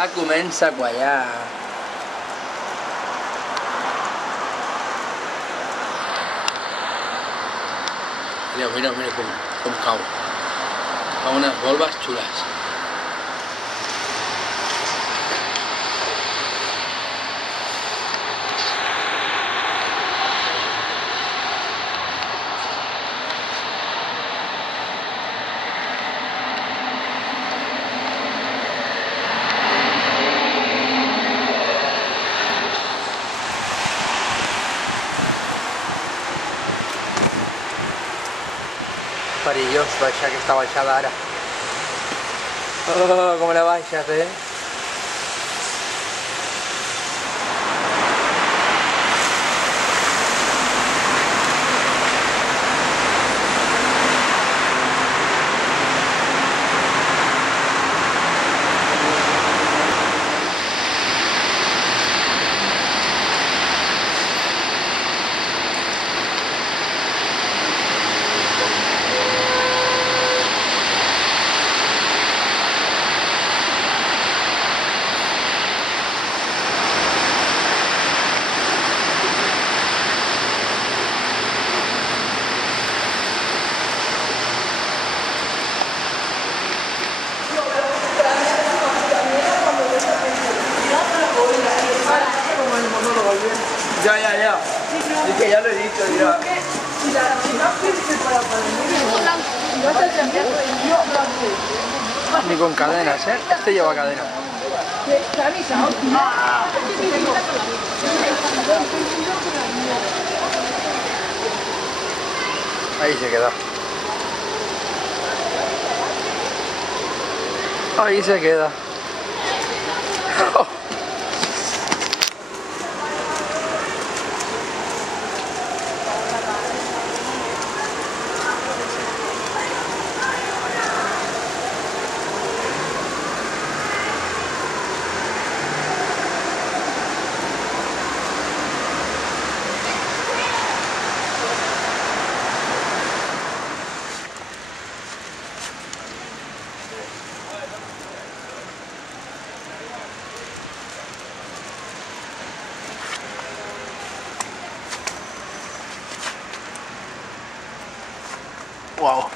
Ja comença a quallar. Mira com cau. Fa unes volves xules. Perillós baixar aquesta baixada ara. Oh, com la baixes, eh? Ya. Es que ya lo he dicho, mira. Ni con cadenas, ¿eh? Este lleva cadena. Ahí se queda. Ahí se queda. Wow.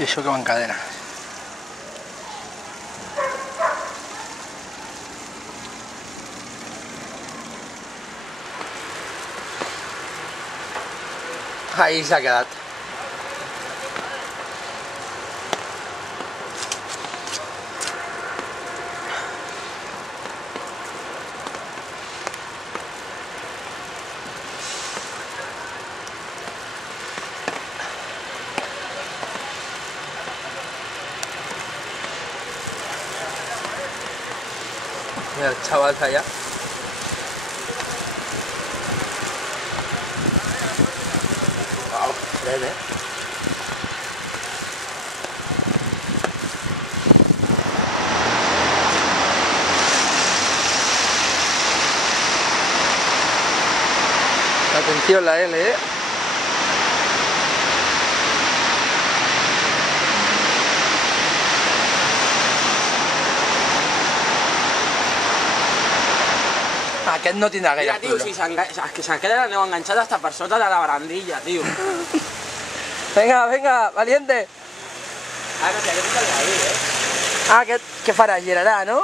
Y eso que va en cadena. Ahí s'ha quedat. Mira el chaval allá. Wow, ven, Atención la L, Aquest no tindrà gaire tio, si és que s'encara l'aneu enganxat hasta per sota de la barandilla, tio. Venga, valiente. Ah, no sé, aquest és el d'ahir, Ah, aquest què farà? Girarà, no?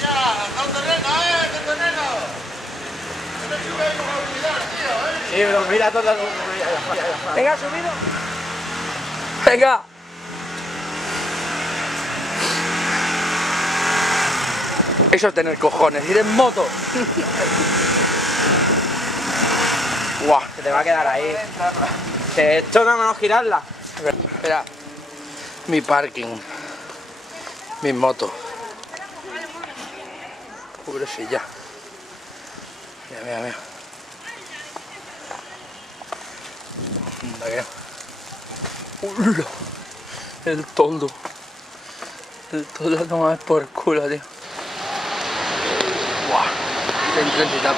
¡Ya! ¡Está un terreno, ¡Qué terreno! ¡No te subes con habilidad, tío, Sí, però mira tot el... Venga, subido. Venga. Eso es tener cojones, ir en moto. Guau, Que te va a quedar ahí. Esto nada menos girarla. Espera. Mi parking. Mi moto. Pobrecilla. Mira. Anda que no. ¡Ulo! El toldo. El toldo no es por culo, tío. ¡Guau! Qué intensità.